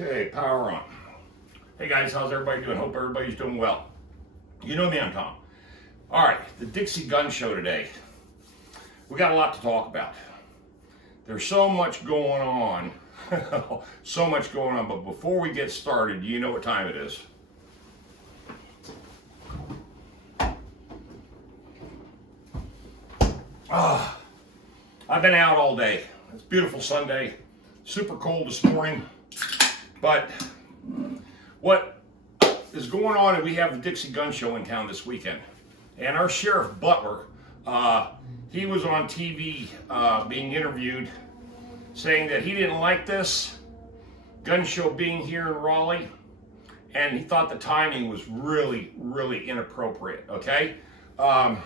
Okay, power on. Hey guys, how's everybody doing? Hope everybody's doing well. You know me, I'm Tom. All right, the Dixie Gun Show today. We got a lot to talk about. There's so much going on. So much going on, but before we get started, do you know what time it is? I've been out all day. It's a beautiful Sunday. Super cold this morning. But what is going on, and we have the Dixie Gun Show in town this weekend. And our Sheriff Butler, he was on TV being interviewed, saying that he didn't like this gun show being here in Raleigh, and he thought the timing was really, really inappropriate, okay? And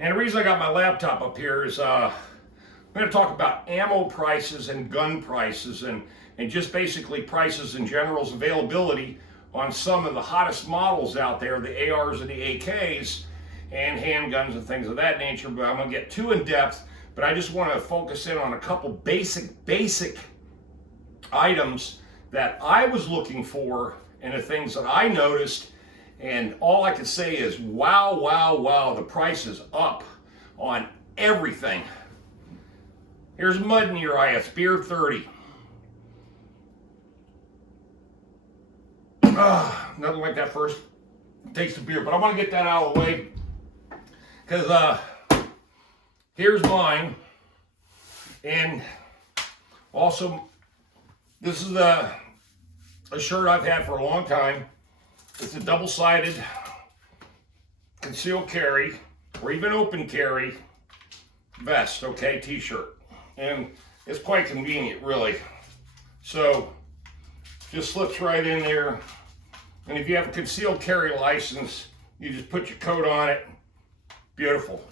the reason I got my laptop up here is I'm going to talk about ammo prices and gun prices and just basically prices in general's availability on some of the hottest models out there, the ARs and the AKs and handguns and things of that nature. But I'm going to get too in depth, but I just want to focus in on a couple basic items that I was looking for and the things that I noticed. And all I can say is, wow, wow, wow, the price is up on everything. Here's mud in your eye, it's beer 30. Nothing like that first taste of beer, but I want to get that out of the way because here's mine. And also, this is a shirt I've had for a long time. It's a double-sided concealed carry or even open carry vest, okay, t-shirt. And it's quite convenient, really. So just slips right in there. And if you have a concealed carry license, you just put your coat on it. Beautiful.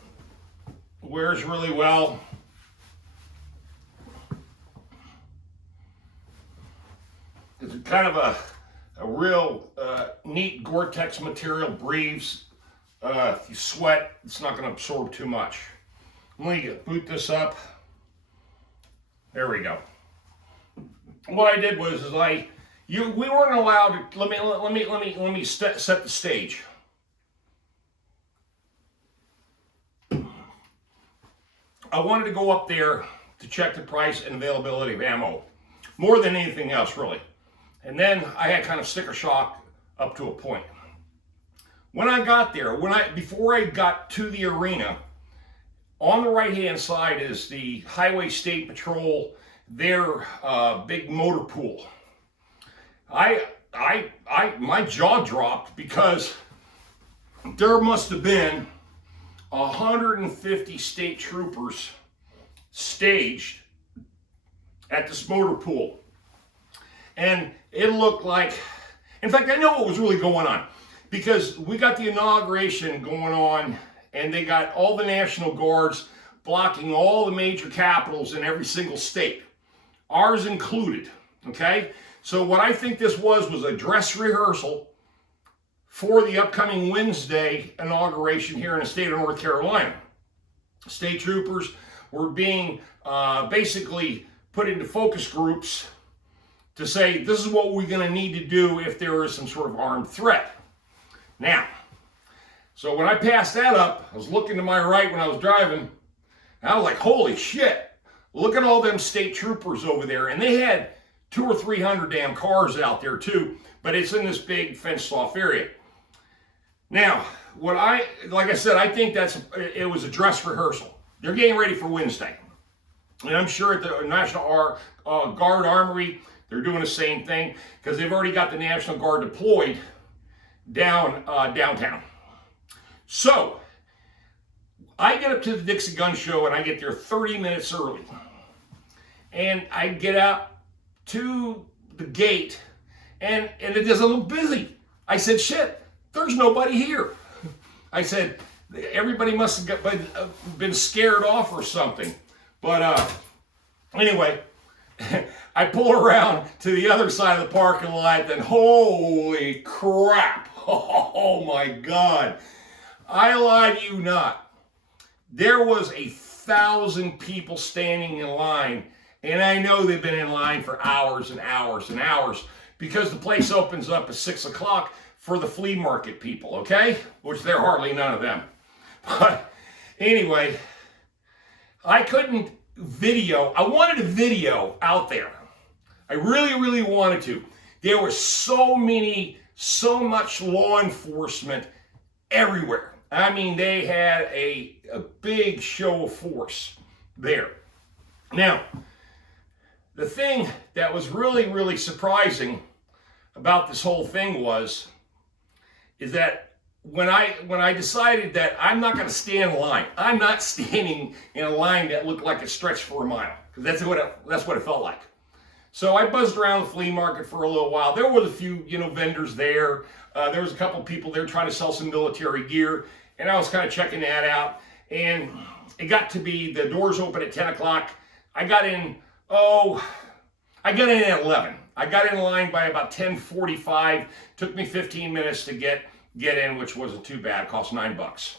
Wears really well. It's kind of a real neat Gore-Tex material, breathes. If you sweat, it's not going to absorb too much. Let me boot this up. There we go. What I did was we weren't allowed to. Let me set the stage. I wanted to go up there to check the price and availability of ammo, more than anything else, really. And then I had kind of sticker shock up to a point. When I got there, before I got to the arena, on the right-hand side is the Highway State Patrol, their big motor pool. My jaw dropped because there must have been 150 state troopers staged at this motor pool. And it looked like, in fact, I know what was really going on, because we got the inauguration going on and they got all the National Guards blocking all the major capitals in every single state, ours included, okay? So what I think this was a dress rehearsal for the upcoming Wednesday inauguration here in the state of North Carolina. State troopers were being basically put into focus groups to say, this is what we're going to need to do if there is some sort of armed threat. Now, so when I passed that up, I was looking to my right when I was driving, and I was like, holy shit, look at all them state troopers over there. And they had 200 or 300 damn cars out there too, but it's in this big fenced off area. Now, like I said, I think it was a dress rehearsal. They're getting ready for Wednesday. And I'm sure at the National Guard Armory, they're doing the same thing, because they've already got the National Guard deployed downtown. So I get up to the Dixie Gun Show and I get there 30 minutes early. And I get out to the gate and it is a little busy. I said, shit, there's nobody here. I said, everybody must have been scared off or something. But anyway, I pull around to the other side of the parking lot, and holy crap, oh my God. I lie to you not. There was 1,000 people standing in line, And I know they've been in line for hours and hours and hours because the place opens up at 6 o'clock for the flea market people, okay? Which there are hardly none of them. But anyway, I couldn't video. I wanted a video out there. I really, really wanted to. There were so much law enforcement everywhere. I mean, they had a big show of force there. Now, the thing that was really, really surprising about this whole thing is that when I decided that I'm not going to stand in line, I'm not standing in a line that looked like it stretched for a mile, because that's what it felt like. So I buzzed around the flea market for a little while. There was a few, vendors there. There was a couple people there trying to sell some military gear, and I was kind of checking that out. And it got to be the doors open at 10 o'clock. I got in at 11. I got in line by about 10:45. Took me 15 minutes to get in, which wasn't too bad. It cost $9.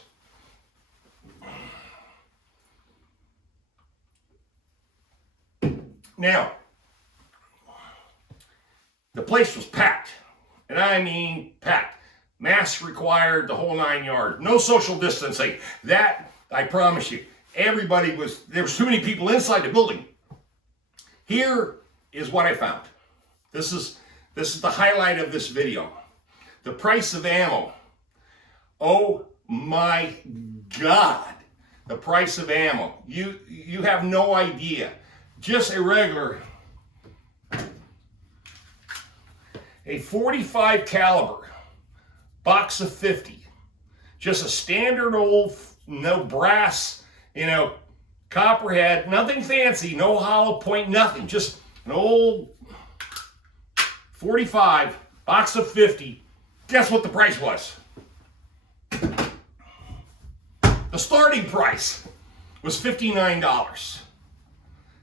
Now, the place was packed, and I mean packed. Masks required, the whole 9 yards. No social distancing. That, I promise you, there was too many people inside the building. Here is what I found. This is the highlight of this video. The price of ammo. Oh my God. The price of ammo. You have no idea. Just a regular, a 45 caliber box of 50. Just a standard old, no brass, copperhead, nothing fancy, no hollow point, nothing. Just an old 45 box of 50. Guess what the price was? The starting price was $59.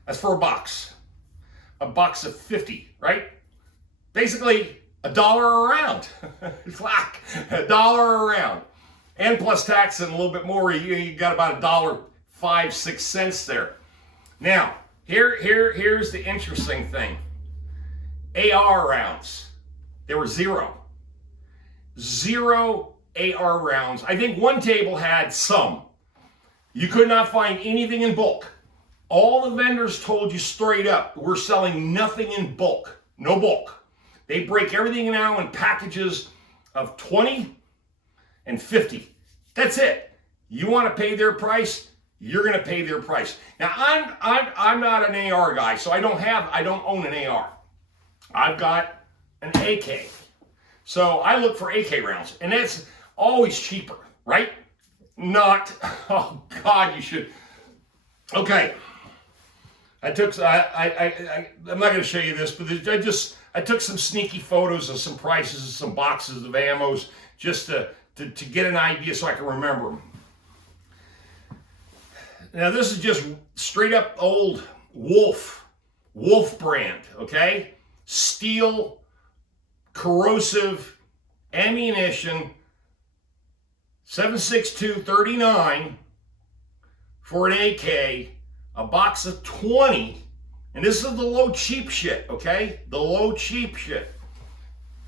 That's for a box. A box of 50, right? Basically, $1 a round. It's like $1 a round. And plus tax and a little bit more, you got about $1.05-6 there. Now, here's the interesting thing. AR rounds. There were zero. Zero AR rounds. I think one table had some. You could not find anything in bulk. All the vendors told you straight up, we're selling nothing in bulk. No bulk. They break everything now in packages of 20 and 50. That's it. You want to pay their price, you're going to pay their price. Now, I'm not an AR guy, so I don't own an AR. I've got an AK. So I look for AK rounds, and that's always cheaper, right? Not, oh God, you should. Okay. I'm not going to show you this, but I took some sneaky photos of some prices of some boxes of ammos just to get an idea so I can remember them. Now this is just straight up old Wolf brand, okay? Steel, corrosive ammunition, 7.62-39 for an AK, a box of 20, and this is the low cheap shit, okay? The low cheap shit.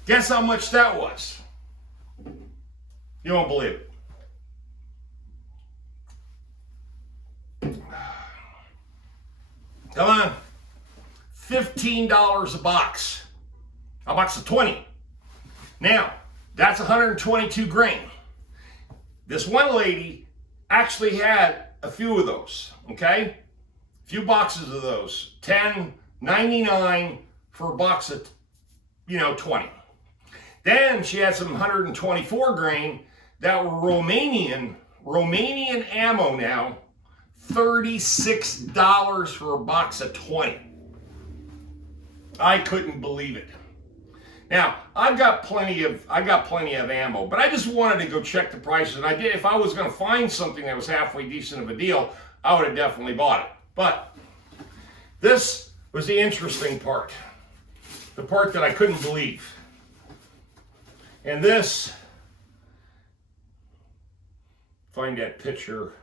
Guess how much that was? You won't believe it. Come on. $15 a box. A box of 20. Now, that's 122 grain. This one lady actually had a few of those, okay? A few boxes of those. $10.99 for a box of, 20. Then she had some 124 grain that were Romanian ammo now. $36 for a box of 20. I couldn't believe it. Now, I've got plenty of ammo, but I just wanted to go check the prices. And I did. If I was going to find something that was halfway decent of a deal, I would have definitely bought it. But this was the interesting part, the part that I couldn't believe. And this, find that picture.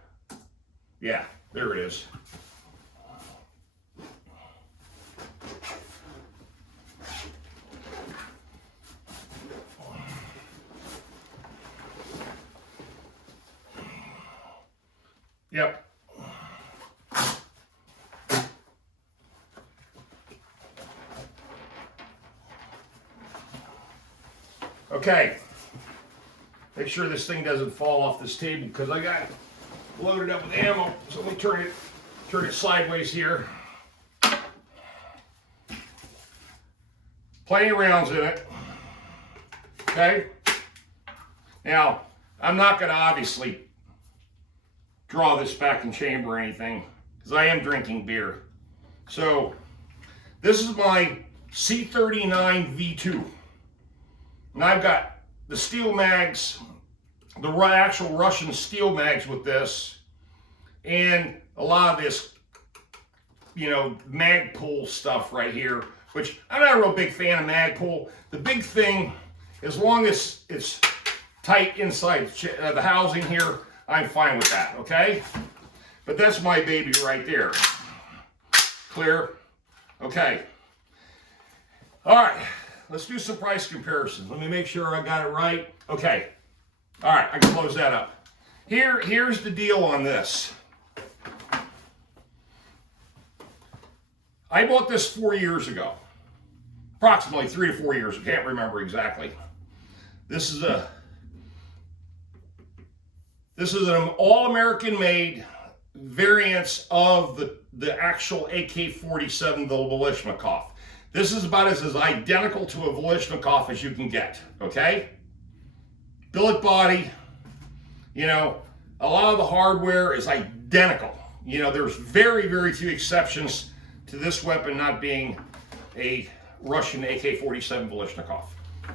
Yeah, there it is. Yep. Okay. Make sure this thing doesn't fall off this table because I got it loaded up with ammo. So let me turn it sideways here. Plenty of rounds in it. Okay. Now, I'm not going to obviously draw this back in chamber or anything because I am drinking beer. So, this is my C39 V2. And I've got the steel mags, the actual Russian steel mags with this, and a lot of this, you know, mag pull stuff right here, which I'm not a real big fan of mag pull. The big thing, as long as it's tight inside the housing here, I'm fine with that, okay? But that's my baby right there. Clear? Okay. All right, let's do some price comparisons. Let me make sure I got it right. Okay. All right, I can close that up. Here's the deal on this. I bought this 4 years ago. Approximately 3 to 4 years. I can't remember exactly. This is an all-American made variant of the actual AK-47, the Volishnikov. This is about as identical to a Volishnikov as you can get, okay? Billet body, you know, a lot of the hardware is identical. You know, there's very, very few exceptions to this weapon not being a Russian AK-47 Volishnikov.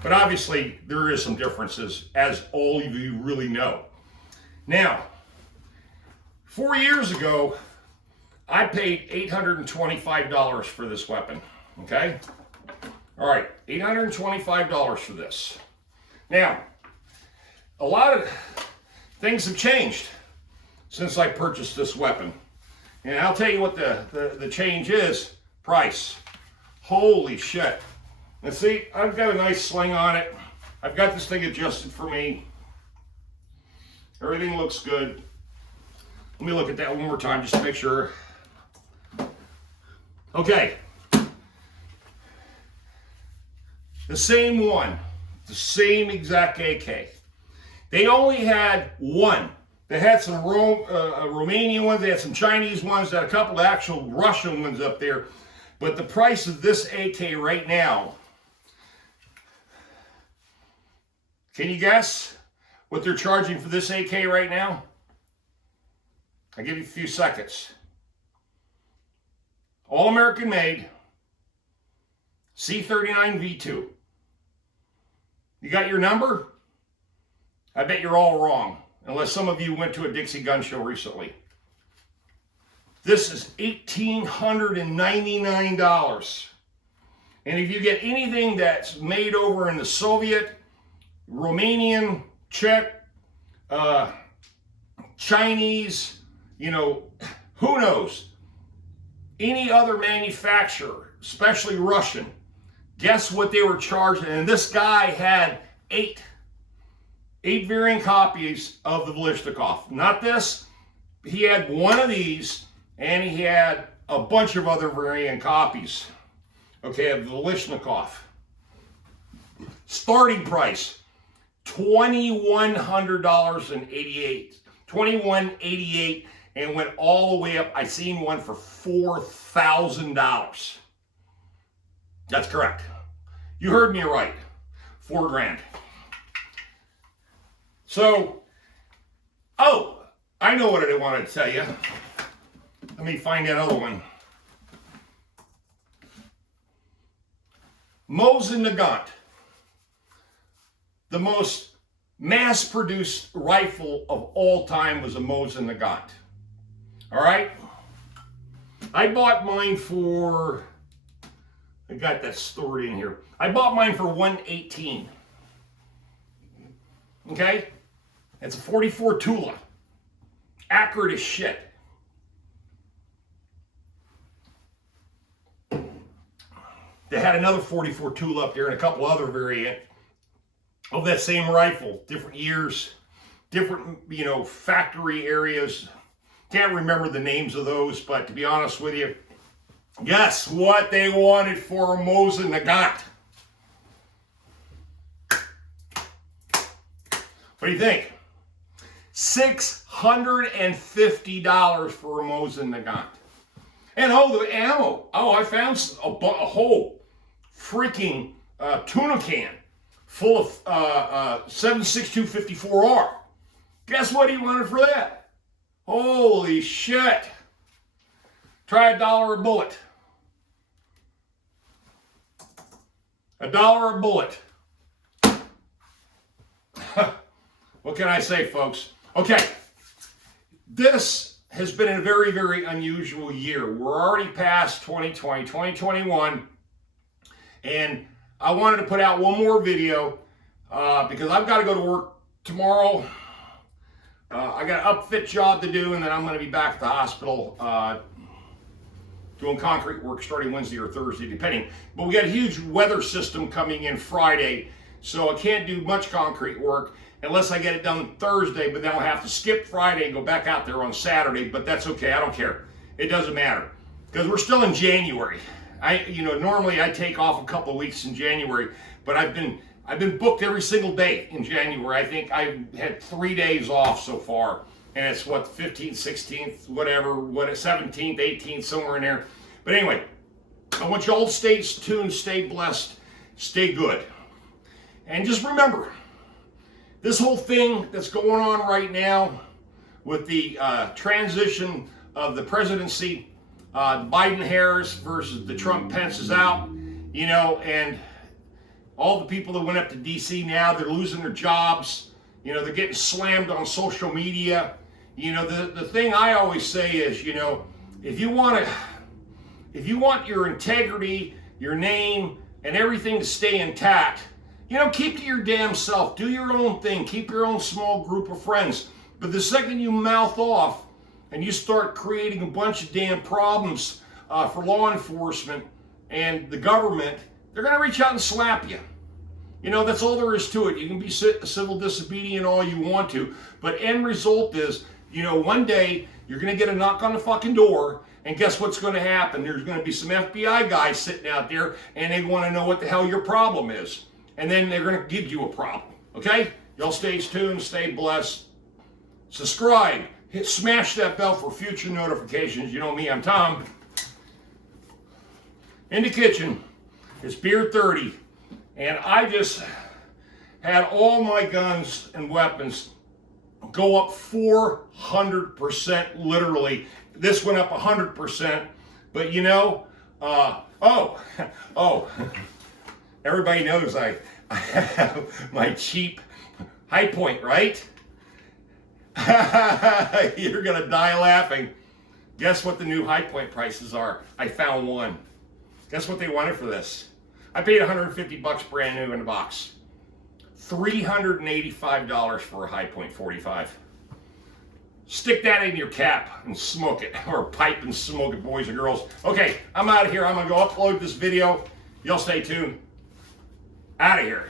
But obviously, there is some differences, as all of you really know. Now, 4 years ago, I paid $825 for this weapon, okay? All right, $825 for this. Now, a lot of things have changed since I purchased this weapon. And I'll tell you what the change is. Price. Holy shit. And see, I've got a nice sling on it. I've got this thing adjusted for me. Everything looks good. Let me look at that one more time just to make sure. Okay. The same one. The same exact AK. They only had one. They had some Romanian ones, they had some Chinese ones, they had a couple of actual Russian ones up there. But the price of this AK right now, can you guess what they're charging for this AK right now? I'll give you a few seconds. All American made, C39 V2. You got your number? I bet you're all wrong, unless some of you went to a Dixie Gun Show recently. This is $1,899. And if you get anything that's made over in the Soviet, Romanian, Czech, Chinese, you know, who knows? Any other manufacturer, especially Russian, guess what they were charging? And this guy had eight variant copies of the Volishnikov. Not this. He had one of these, and he had a bunch of other variant copies, okay, of the Volishnikov. Starting price, $2,100.88. $2,188, and went all the way up. I seen one for $4,000. That's correct. You heard me right. $4,000. So, oh, I know what I wanted to tell you. Let me find that other one. Mosin Nagant. The most mass-produced rifle of all time was a Mosin Nagant. All right? I bought mine for, I got that stored in here. I bought mine for $118. Okay? It's a 44 Tula. Accurate as shit. They had another 44 Tula up there and a couple other variant of that same rifle. Different years, different, you know, factory areas. Can't remember the names of those, but to be honest with you, guess what they wanted for a Mosin Nagant? What do you think? $650 for a Mosin Nagant. And oh, the ammo. Oh, I found a whole freaking tuna can full of 7.62 54R. Guess what he wanted for that? Holy shit. Try $1 a bullet. $1 a bullet. What can I say, folks? Okay, this has been a very, very unusual year. We're already past 2020, 2021, and I wanted to put out one more video because I've got to go to work tomorrow. I got an upfit job to do, and then I'm going to be back at the hospital doing concrete work starting Wednesday or Thursday, depending. But we got a huge weather system coming in Friday, so I can't do much concrete work unless I get it done Thursday, but then I'll have to skip Friday and go back out there on Saturday, but that's okay, I don't care. It doesn't matter, because we're still in January. Normally I take off a couple of weeks in January, but I've been booked every single day in January. I think I've had 3 days off so far, and it's what, 15th, 16th, whatever, 17th, 18th, somewhere in there. But anyway, I want you all to stay tuned, stay blessed, stay good. And just remember, this whole thing that's going on right now with the transition of the presidency, Biden-Harris versus the Trump-Pence is out, and all the people that went up to D.C. now, they're losing their jobs. They're getting slammed on social media. The thing I always say is, if you want your integrity, your name, and everything to stay intact, keep to your damn self. Do your own thing. Keep your own small group of friends. But the second you mouth off and you start creating a bunch of damn problems for law enforcement and the government, they're going to reach out and slap you. That's all there is to it. You can be civil disobedient all you want to, but end result is, one day you're going to get a knock on the fucking door, and guess what's going to happen? There's going to be some FBI guys sitting out there, and they want to know what the hell your problem is. And then they're going to give you a problem, okay? Y'all stay tuned, stay blessed. Subscribe, smash that bell for future notifications. You know me, I'm Tom. In the kitchen, it's beer 30. And I just had all my guns and weapons go up 400%, literally. This went up 100%, but everybody knows I have my cheap High Point, right? You're gonna die laughing. Guess what the new High Point prices are? I found one. Guess what they wanted for this? I paid $150 brand new in the box. $385 for a High Point 45. Stick that in your cap and smoke it, or pipe and smoke it, boys and girls. Okay, I'm out of here. I'm gonna go upload this video. Y'all stay tuned. Out of here.